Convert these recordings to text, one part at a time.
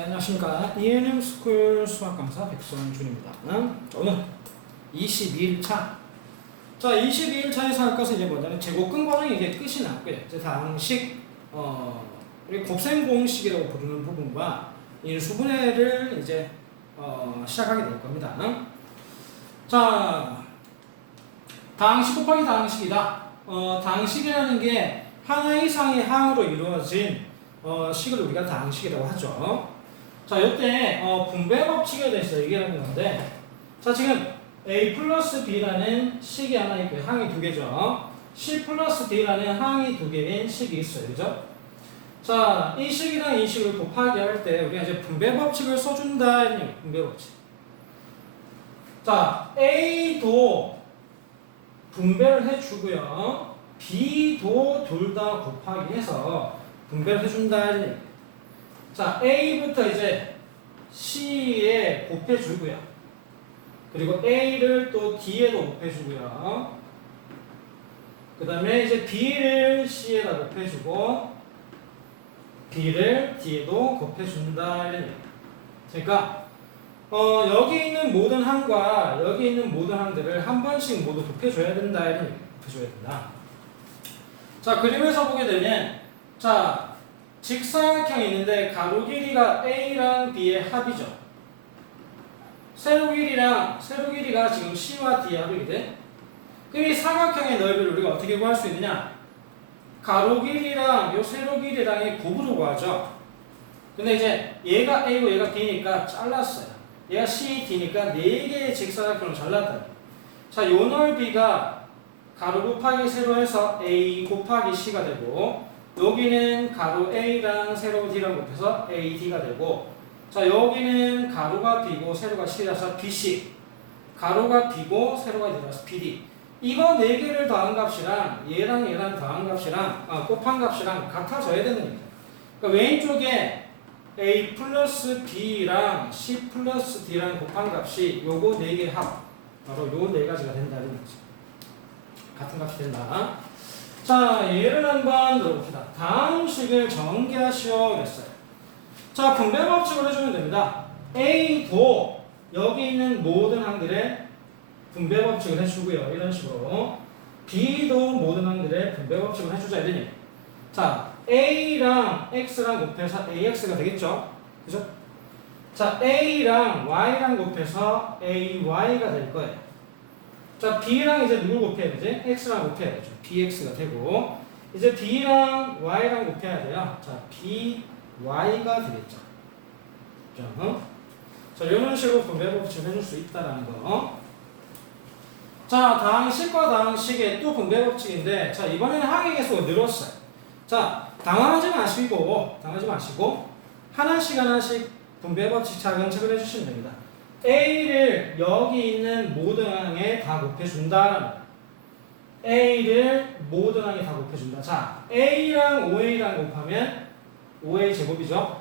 네, 안녕하십니까. ENM 스쿨 수학 강사 백선준입니다. 음, 오늘 22일차. 자, 22일차에서 할 것은 이제 뭐냐면 제곱근 과정이 이게 끝이 났고요. 이제 당식, 어, 우리 곱셈 공식이라고 부르는 부분과 인수분해를 이제 어, 시작하게 될 겁니다. 음. 자, 당식 곱하기 당식이다. 어, 당식이라는 게 하나 이상의 항으로 이루어진 어, 식을 우리가 당식이라고 하죠. 자, 이때 어, 분배 법칙에 대해서 얘기하는 건데, 자 지금 a 플러스 b라는 식이 하나 있고요. 항이 두 개죠. c 플러스 d라는 항이 두 개인 식이 있어요, 그죠? 자, 이 식이랑 이 식을 곱하기 할 때 우리가 이제 분배 법칙을 써준다, 분배 법칙. 자, a도 분배를 해주고요. b도 둘 다 곱하기 해서 분배를 해준다. 자, A부터 이제 C에 곱해주고요. 그리고 A를 또 D에도 곱해주고요. 그 다음에 이제 B를 C에다 곱해주고 B를 D에도 곱해준다. 그러니까 어, 여기 있는 모든 항과 여기 있는 모든 항들을 한 번씩 모두 곱해줘야 된다. 이런 얘기. 곱해줘야 된다. 자, 그림에서 보게 되면 자, 직사각형이 있는데 가로 길이가 A랑 B의 합이죠. 세로 길이랑 세로 길이가 지금 C와 D의 합이거든. 그럼 이 삼각형의 넓이를 우리가 어떻게 구할 수 있느냐? 가로 길이랑 요 세로 길이랑의 곱으로 구하죠. 근데 이제 얘가 A고 얘가 B니까 잘랐어요. 얘가 C, D니까 네 개의 직사각형을 잘랐다. 자, 요 넓이가 가로 곱하기 세로 해서 A 곱하기 C가 되고 여기는 가로 A랑 세로 D랑 곱해서 AD가 되고 자 여기는 가로가 B고 세로가 C라서 BC 가로가 B고 세로가 D라서 BD 이거 네 개를 더한 값이랑 얘랑 얘랑 더한 값이랑 아, 곱한 값이랑 같아져야 되는 거예요. 그러니까 왼쪽에 A 플러스 B랑 C 플러스 D랑 곱한 값이 요거 네 개 합. 바로 요 네 가지가 된다는 거죠 같은 값이 된다. 자, 예를 한번 들어봅시다. 다음 식을 전개하시오 그랬어요. 자, 분배 법칙을 해주면 됩니다. A도 여기 있는 모든 항들의 분배 법칙을 해주고요. 이런 식으로. B도 모든 항들의 분배 법칙을 해주자 이러니. 자, A랑 X랑 곱해서 AX가 되겠죠? 그죠? 자, A랑 Y랑 곱해서 AY가 될 거예요. 자, B랑 이제 누굴 곱해야 되지? X랑 곱해야 되죠. BX가 되고 이제 B랑 Y랑 곱해야 돼요. 자, BY가 되겠죠. 자, 어? 자, 이런 식으로 분배 법칙을 해줄 수 있다라는 거. 자, 당식과 당식의 또 분배 법칙인데, 자, 이번에는 항의 개수가 늘었어요. 자, 당황하지 마시고, 당하지 마시고, 하나씩 하나씩 분배 법칙 차근차근 해주시면 됩니다. A를 여기 있는 모든 항에 다 곱해준다. A를 모든 항에 다 곱해준다. 자, A랑 5A랑 곱하면 5A 제곱이죠.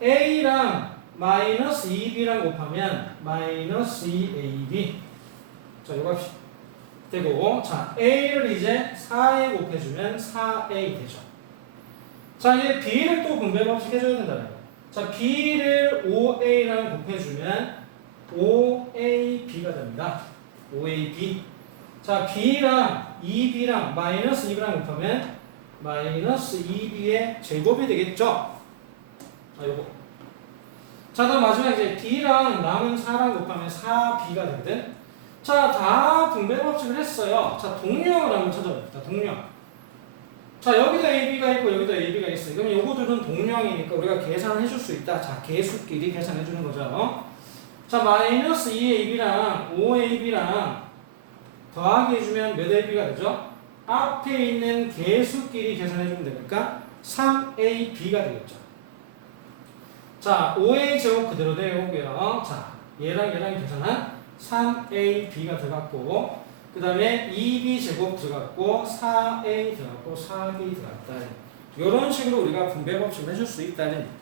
A랑 마이너스 2B랑 곱하면 마이너스 2AB. 자, 요 값이 되고, 자, A를 이제 4에 곱해주면 4A 되죠. 자, 이제 B를 또 분배 법칙 해줘야 거예요. 자, B를 5A랑 곱해주면 5AB가 됩니다. 5AB. 자, B랑 2B랑 마이너스 2B랑 곱하면 마이너스 2B의 제곱이 되겠죠? 자, 요거. 자, 다음 마지막 이제 B랑 남은 4랑 곱하면 4B가 되거든? 자, 다 분배 법칙을 했어요. 자, 동력을 한번 찾아봅시다. 동력. 자 여기도 AB가 있고 여기도 AB가 있어요. 그럼 요거들은 동량이니까 우리가 계산을 해줄 수 있다. 자 개수끼리 계산해 주는 거죠. 자 마이너스 2AB랑 5AB랑 더하기 해주면 몇 AB가 되죠? 앞에 있는 개수끼리 계산해 주면 되니까 3AB가 되겠죠. 자 5A 제곱 그대로 되고요. 자 얘랑 얘랑 계산한 3AB가 들어갔고 그 다음에 2b 제곱 들어갔고 4a 들어갔고 4b 들어갔다. 이런 식으로 우리가 분배 법칙을 해줄 수 있다는.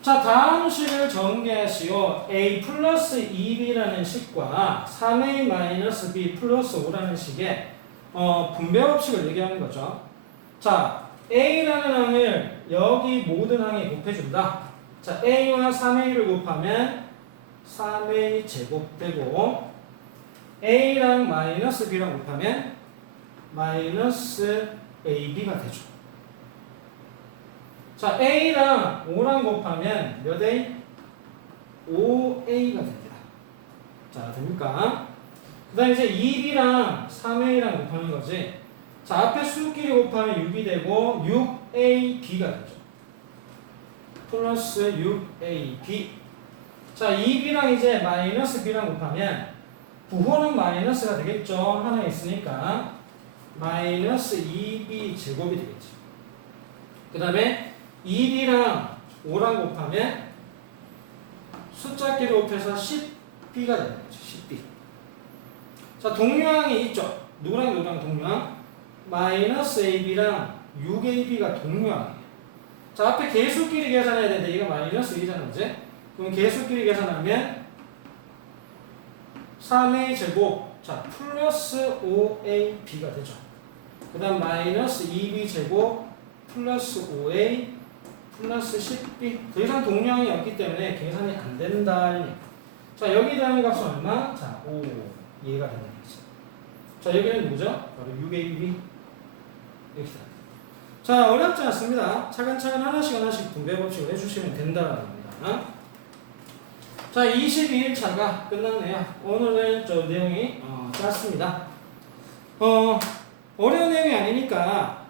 자 다음 식을 전개하시오. a 플러스 2b라는 식과 3a 마이너스 b 플러스 5라는 식의 어, 분배 법칙을 얘기하는 거죠. 자 A라는 항을 여기 모든 항에 곱해준다. 자, A와 3A를 곱하면 3A 제곱되고 A랑 마이너스 B랑 곱하면 마이너스 AB가 되죠. 자, A랑 5랑 곱하면 몇 A? 5A가 됩니다. 자, 됩니까? 그 다음에 이제 2B랑 3A랑 곱하는 거지. 자, 앞에 수끼리 곱하면 6이 되고 6AB가 되죠. 플러스 6AB. 자, 2B랑 이제 마이너스 B랑 곱하면 부호는 마이너스가 되겠죠. 하나 있으니까 마이너스 2B 제곱이 되겠죠. 그 다음에 2B랑 5랑 곱하면 숫자끼리 곱해서 10B가 되는 거죠. 10B. 자, 동류항이 있죠. 누구랑 누구랑 동류항? 마이너스 AB랑 6AB가 동류항이에요. 자, 앞에 개수끼리 계산해야 되는데 얘가 마이너스 2잖아, 이제. 그럼 개수끼리 계산하면 3A 제곱, 자, 플러스 5AB가 되죠. 그 다음 마이너스 2B 제곱, 플러스 5A, 플러스 10B. 더 이상 동량이 없기 때문에 계산이 안 된다. 자, 여기 대한 값은 얼마? 자, 5. 얘가 되는 거죠. 자, 여기는 뭐죠? 바로 6AB. 이렇게. 자, 어렵지 않습니다. 차근차근 하나씩 하나씩 분배 법칙을 해주시면 된다는 겁니다. 자, 22일차가 끝났네요. 오늘은 저 내용이 어, 짧습니다. 어, 어려운 내용이 아니니까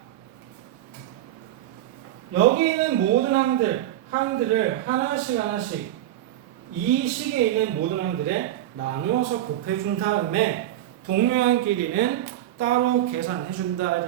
여기 있는 모든 항들, 항들을 하나씩 하나씩 이 식에 있는 모든 항들에 나누어서 곱해준 다음에 동료항끼리는 따로 계산해준다.